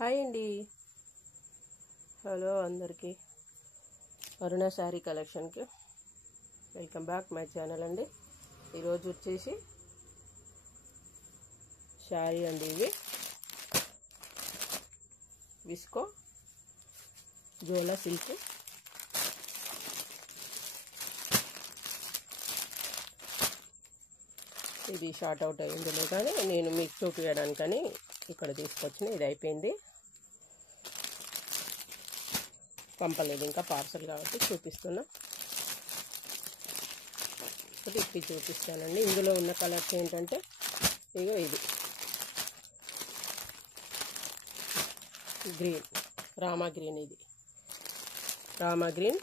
Hi అండి, hello అందరికీ. అరుణ శారీ కలెక్షన్కి వెల్కమ్ బ్యాక్ మై ఛానల్ అండి. ఈరోజు వచ్చేసి శారీ అండి. ఇవి విస్కో జోలా సిల్క్. ఇది షార్ట్ అవుట్ అయిందిలే కానీ నేను మీకు చూపించడానికని ఇక్కడ తీసుకొచ్చిన. ఇది అయిపోయింది, పంపలేదు ఇంకా పార్సల్ కాబట్టి చూపిస్తున్నా. ఇప్పి చూపిస్తానండి. ఇందులో ఉన్న కలర్స్ ఏంటంటే ఇగో ఇది గ్రీన్, రామా గ్రీన్, ఇది Rama green,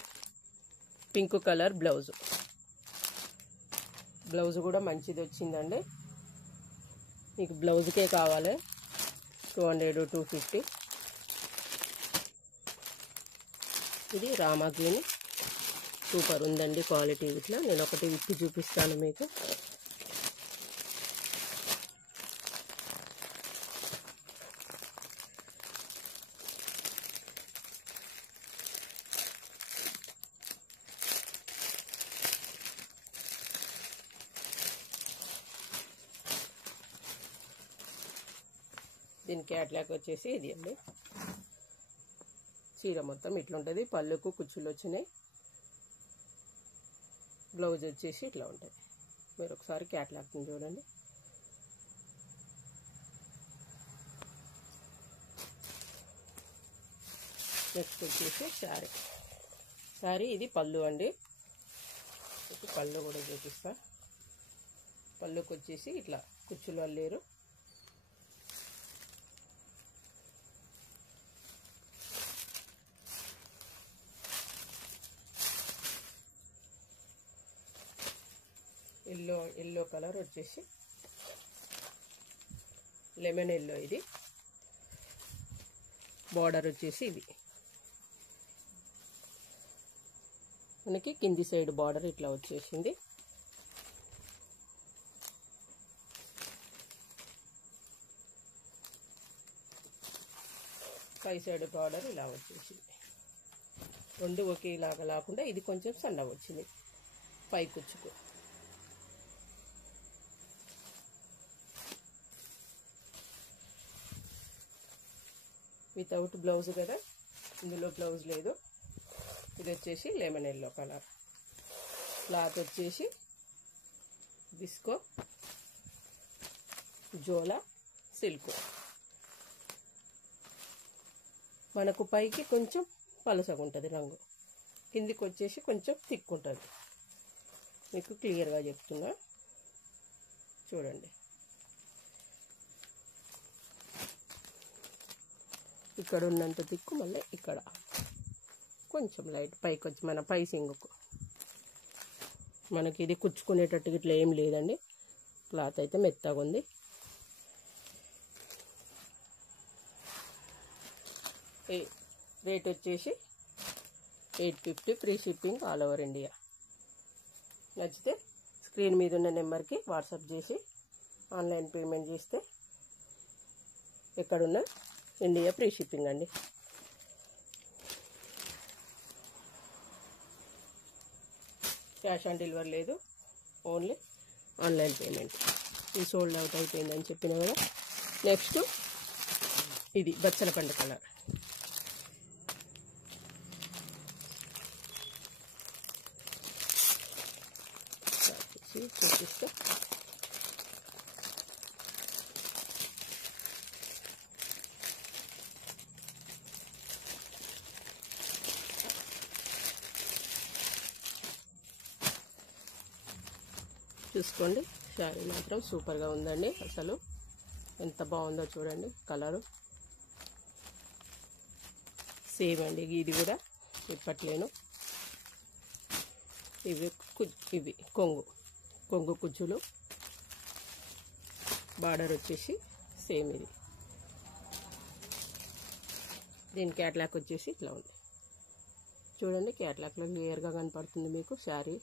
pink colour blouse. Blouse కూడా మంచిది వచ్చిందండి. మీకు బ్లౌజ్కే కావాలి 200 250. ఇది రామా గ్రీన్, సూపర్ ఉందండి క్వాలిటీ. ఇట్లా నేను ఒకటి విప్పి చూపిస్తాను మీకు. దీని క్యాట్లాగ్ వచ్చేసి ఇది అండి. చీర మొత్తం ఇట్లుంటుంది. పళ్ళుకు కుచ్చులు వచ్చినాయి. బ్లౌజ్ వచ్చేసి ఇట్లా ఉంటుంది. మీరు ఒకసారి క్యాట్లాగ్ చూడండి. నెక్స్ట్ వచ్చేసి శారీ ఇది పళ్ళు అండి. పళ్ళు కూడా చూపిస్తా. పళ్ళుకి వచ్చేసి ఇట్లా కుచ్చులు అల్లేరు. ఎల్లో కలర్ వచ్చేసి లెమన్ ఎల్లో. ఇది బార్డర్ వచ్చేసి ఇది మనకి కింది సైడ్ బార్డర్ ఇట్లా వచ్చేసింది. పై సైడ్ బార్డర్ ఇలా వచ్చేసింది. రెండు ఒకేలాగా లేకుండా ఇది కొంచెం సన్నగా వచ్చింది పై కుచ్చుకు. వితౌట్ బ్లౌజ్ కదా, ఇందులో బ్లౌజ్ లేదు. ఇది వచ్చేసి లెమన్ ఎల్లో కలర్. క్లాత్ వచ్చేసి విస్కో జోలా సిల్క్. మనకు పైకి కొంచెం పలసగా ఉంటుంది రంగు, కిందికి వచ్చేసి కొంచెం థిక్ ఉంటుంది. మీకు క్లియర్గా చెప్తున్నా చూడండి. ఇక్కడ ఉన్నంత దిక్కు మళ్ళీ ఇక్కడ కొంచెం లైట్ పైకి వచ్చి మన పై సింగుకు మనకి ఇది కుచ్చుకునేటట్టు ఇట్లా ఏం లేదండి. క్లాత్ అయితే మెత్తగా ఉంది. రేట్ వచ్చేసి 850, free shipping all over India. నచ్చితే స్క్రీన్ మీద ఉన్న నెంబర్కి వాట్సాప్ చేసి ఆన్లైన్ పేమెంట్ చేస్తే ఎక్కడున్నా ఇండియా ఫ్రీ షిప్పింగ్ అండి. క్యాష్ ఆన్ డెలివరీ లేదు, ఓన్లీ ఆన్లైన్ పేమెంట్. ఇది సోల్డ్ అవుట్ అయిపోయిందని చెప్పిన కదా. నెక్స్ట్ ఇది బచ్చల పండు కలర్. చూపిస్తే చూసుకోండి. శారీ మాత్రం సూపర్గా ఉందండి. అసలు ఎంత బాగుందో చూడండి. కలరు సేమ్ అండి. ఇది కూడా ఇప్పట్లేను. ఇవి కొంగు కుచ్చులు. బార్డర్ వచ్చేసి సేమ్ ఇది. దీని క్యాట్లాగ్ వచ్చేసి ఇట్లా ఉంది చూడండి. క్యాట్లాగ్లో క్లియర్గా కనపడుతుంది మీకు శారీ.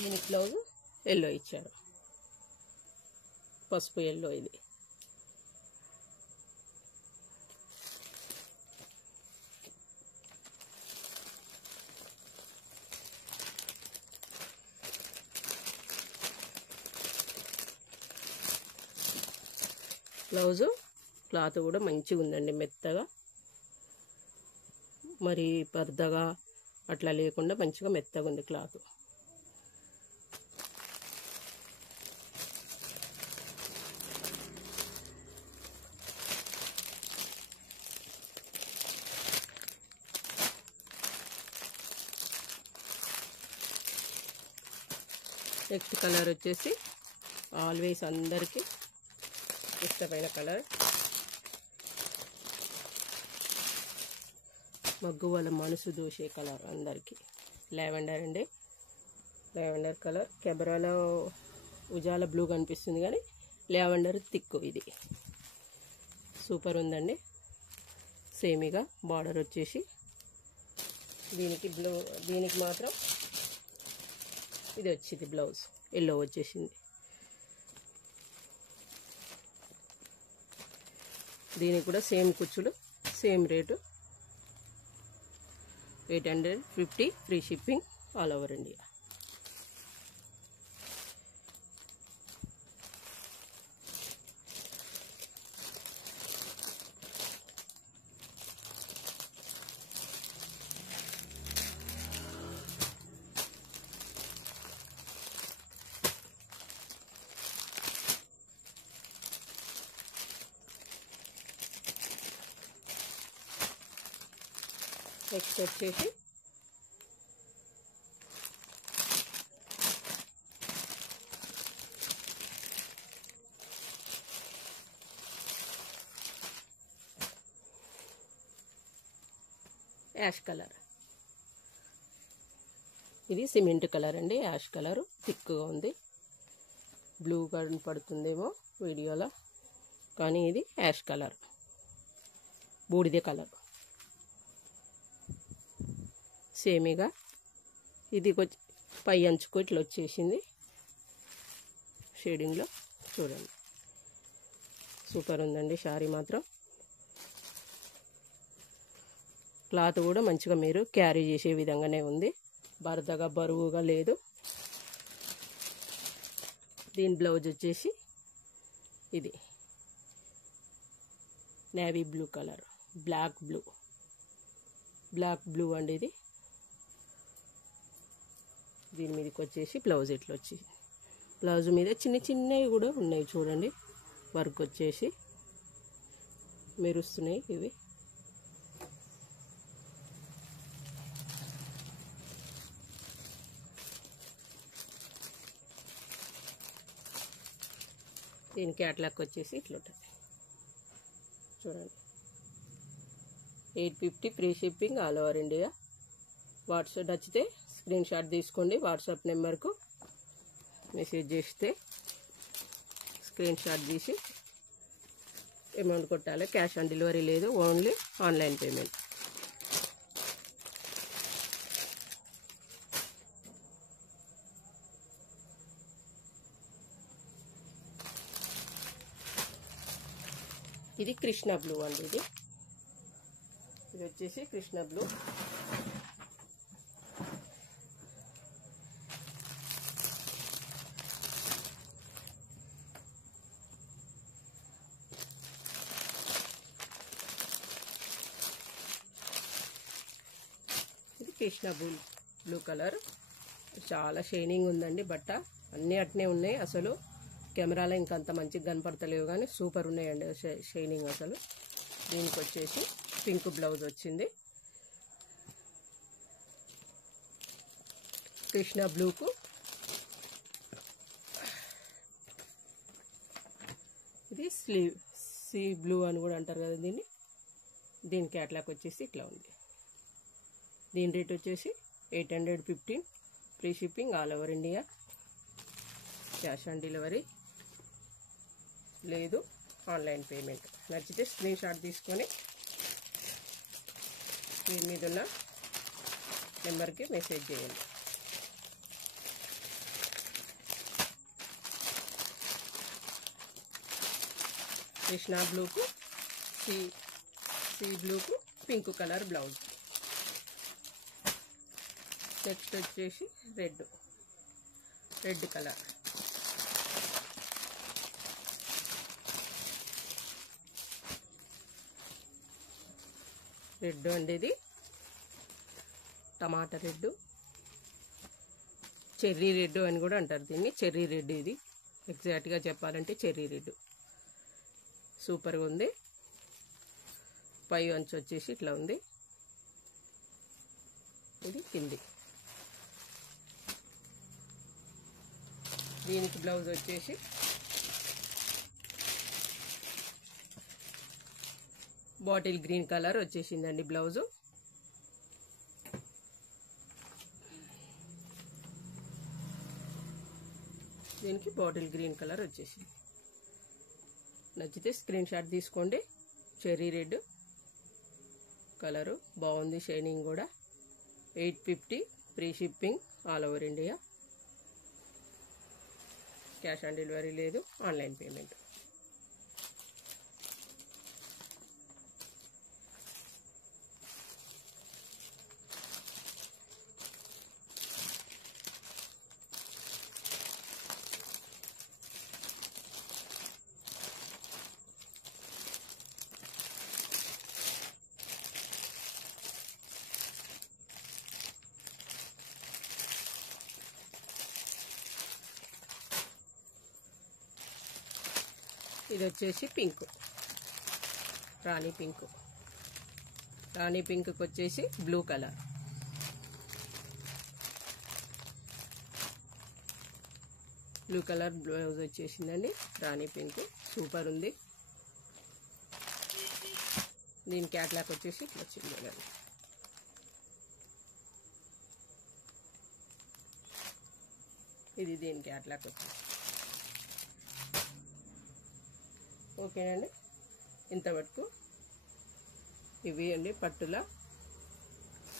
దీనికి బ్లౌజ్ ఎల్లో ఇచ్చారు, పసుపు ఎల్లో. ఇది బ్లౌజు క్లాత్ కూడా మంచిగా ఉందండి, మెత్తగా, మరి పరదగా అట్లా లేకుండా మంచిగా మెత్తగా ఉంది క్లాత్. నెక్స్ట్ కలర్ వచ్చేసి ఆల్వేస్ అందరికీ ఇష్టమైన కలర్, మగ్గు వాళ్ళ మనసు దోషే కలర్ అందరికీ. లావెండర్ అండి, లావెండర్ కలర్. కెమెరాలో ఉజాల బ్లూ కనిపిస్తుంది కానీ లావెండర్ థిక్. ఇది సూపర్ ఉందండి. సేమిగా బార్డర్ వచ్చేసి దీనికి మాత్రం ఇది వచ్చింది బ్లౌజ్ ఎల్లో వచ్చేసింది. దీనికి కూడా సేమ్ కుచ్చులు, same rate 850, free shipping all over India. Next వచ్చేసి యాష్ కలర్. ఇది సిమెంట్ కలర్ అండి, యాష్ కలర్ థిక్గా ఉంది. బ్లూ కలర్ పడుతుందేమో వీడియోలో, కానీ ఇది యాష్ కలర్, బూడిద కలర్. సేమిగా ఇది పై అంచుకు ఇట్లా వచ్చేసింది షేడింగ్లో. చూడండి సూపర్ ఉందండి శారీ మాత్రం. క్లాత్ కూడా మంచిగా మీరు క్యారీ చేసే విధంగానే ఉంది, బరదగా బరువుగా లేదు. దీని బ్లౌజ్ వచ్చేసి ఇది navy blue colour, black blue అండి. ఇది దీని మీదకి వచ్చేసి బ్లౌజ్ ఇట్లా వచ్చింది. బ్లౌజ్ మీద చిన్నవి కూడా ఉన్నాయి చూడండి, వర్క్ వచ్చేసి మెరుస్తున్నాయి ఇవి. దీని క్యాట్లాగ్ వచ్చేసి ఇట్లా ఉంటుంది చూడండి. 850, free shipping all over India. WhatsApp నచ్చితే స్క్రీన్ షాట్ తీసుకోండి, వాట్సాప్ నెంబర్కు మెసేజ్ చేస్తే స్క్రీన్ షాట్ తీసి అమౌంట్ కొట్టాలి. క్యాష్ ఆన్ డెలివరీ లేదు, ఓన్లీ ఆన్లైన్ పేమెంట్. ఇది కృష్ణ బ్లూ అండి. ఇది వచ్చేసి కృష్ణ బ్లూ. ఇది కృష్ణ బ్లూ కలర్. చాలా షైనింగ్ ఉందండి బట్ట, అన్నీ అట్నే ఉన్నాయి. అసలు కెమెరాలో ఇంకంత మంచిగా కనపడతలేవు కానీ సూపర్ ఉన్నాయండి షైనింగ్ అసలు. దీనికి వచ్చేసి పింక్ బ్లౌజ్ వచ్చింది. కృష్ణ బ్లూకు ఇది సీ బ్లూ అని కూడా అంటారు కదా దీన్ని. దీని క్యాట్లాగ్ వచ్చేసి ఇట్లా ఉంది. దీని రేట్ వచ్చేసి 815, free shipping all over India. Cash on delivery లేదు, ఆన్లైన్ పేమెంట్. నచ్చితే స్క్రీన్ షాట్ తీసుకొని స్క్రీన్ మీద ఉన్న నెంబర్కి మెసేజ్ చేయండి. కృష్ణా బ్లూకు సీ బ్లూకు పింక్ కలర్ బ్లౌజ్. నెక్స్ట్ వచ్చేసి రెడ్ కలర్. రెడ్ అండి, ఇది టమాటా రెడ్, చెర్రీ రెడ్ అని కూడా అంటారు దీన్ని. చెర్రీ రెడ్, ఇది ఎగ్జాక్ట్గా చెప్పాలంటే చెర్రీ రెడ్. సూపర్గా ఉంది. పై అంచు వచ్చేసి ఇట్లా ఉంది, ఇది కింది. దీనికి బ్లౌజ్ వచ్చేసి బాటిల్ గ్రీన్ కలర్ వచ్చేసిందండి బ్లౌజు. దీనికి బాటిల్ గ్రీన్ కలర్ వచ్చేసింది. నచ్చితే స్క్రీన్ షాట్ తీసుకోండి. చెర్రీ రెడ్ కలరు బాగుంది, షైనింగ్ కూడా. 850 free shipping all over India. Cash on delivery లేదు, ఆన్లైన్ పేమెంట్. ఇది వచ్చేసి పింక్, రాణి పింక్. రాణి పింక్కి వచ్చేసి blue colour. Blue colour blouse వచ్చేసిందండి. రాణి పింక్ సూపర్ ఉంది. దీని క్యాట్లాక్ వచ్చేసి ఇట్లా వచ్చింది. ఇది దీని క్యాట్లాక్ వచ్చేసి. ఓకేనండి, ఇంతవరకు ఇవి అండి పట్టులా.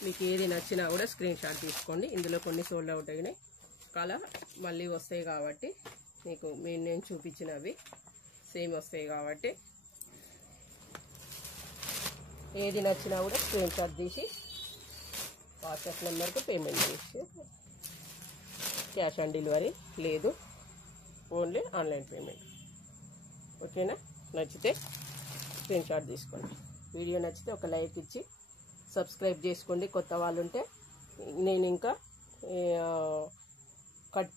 మీకు ఏది నచ్చినా కూడా స్క్రీన్ షాట్ తీసుకోండి. ఇందులో కొన్ని సోల్డ్ అవుట్ అయినాయి, కలర్ మళ్ళీ వస్తాయి కాబట్టి మీకు నేను చూపించినవి సేమ్ వస్తాయి కాబట్టి ఏది నచ్చినా కూడా స్క్రీన్ షాట్ తీసి వాట్సాప్ నెంబర్కి పేమెంట్ చేసి. క్యాష్ ఆన్ డెలివరీ లేదు, ఓన్లీ ఆన్లైన్ పేమెంట్. ఓకేనా? నచ్చితే స్క్రీన్ షాట్ తీసుకోండి. వీడియో నచ్చితే ఒక లైక్ ఇచ్చి సబ్స్క్రైబ్ చేసుకోండి. కొత్త వాళ్ళు ఉంటే నేను ఇంకా కట్